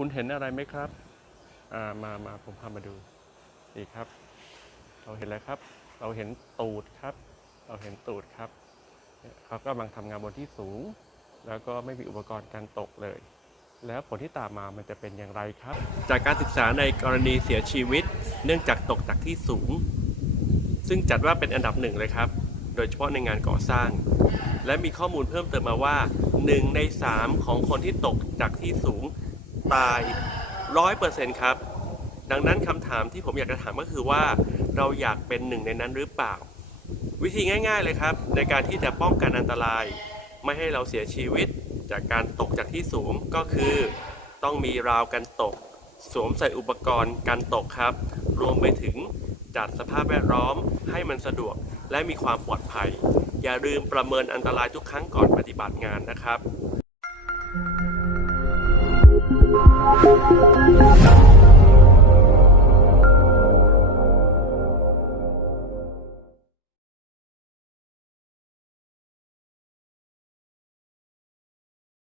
คุณเห็นอะไรไหมครับามามาผมพามาดูนี่ครับ เราเห็นอะไรครับ เราเห็นตูดครับ เราเห็นตูดครับเนี่ยเขากำลังทำงานบนที่สูง แล้วก็ไม่มีอุปกรณ์การตกเลย แล้วผลที่ตามมามันจะเป็นอย่างไรครับ จากการศึกษาในกรณีเสียชีวิต เนื่องจากตกจากที่สูง ซึ่งจัดว่าเป็นอันดับหนึ่งเลยครับ โดยเฉพาะในงานก่อสร้าง และมีข้อมูลเพิ่มเติมมาว่า 1 ใน 3 ของคนที่ตกจากที่สูง ตายร้อยเปอร์เซ็นต์ครับ ดังนั้นคำถามที่ผมอยากจะถามก็คือว่า เราอยากเป็นหนึ่งในนั้นหรือเปล่า วิธีง่าย ๆเลยครับ ในการที่จะป้องกันอันตราย ไม่ให้เราเสียชีวิตจากการตกจากที่สูงก็คือ ต้องมีราวกันตก สวมใส่อุปกรณ์กันตกครับ รวมไปถึงจัดสภาพแวดล้อมให้มันสะดวกและมีความปลอดภัย อย่าลืมประเมินอันตรายทุกครั้งก่อนปฏิบัติงานนะครับ Thank you.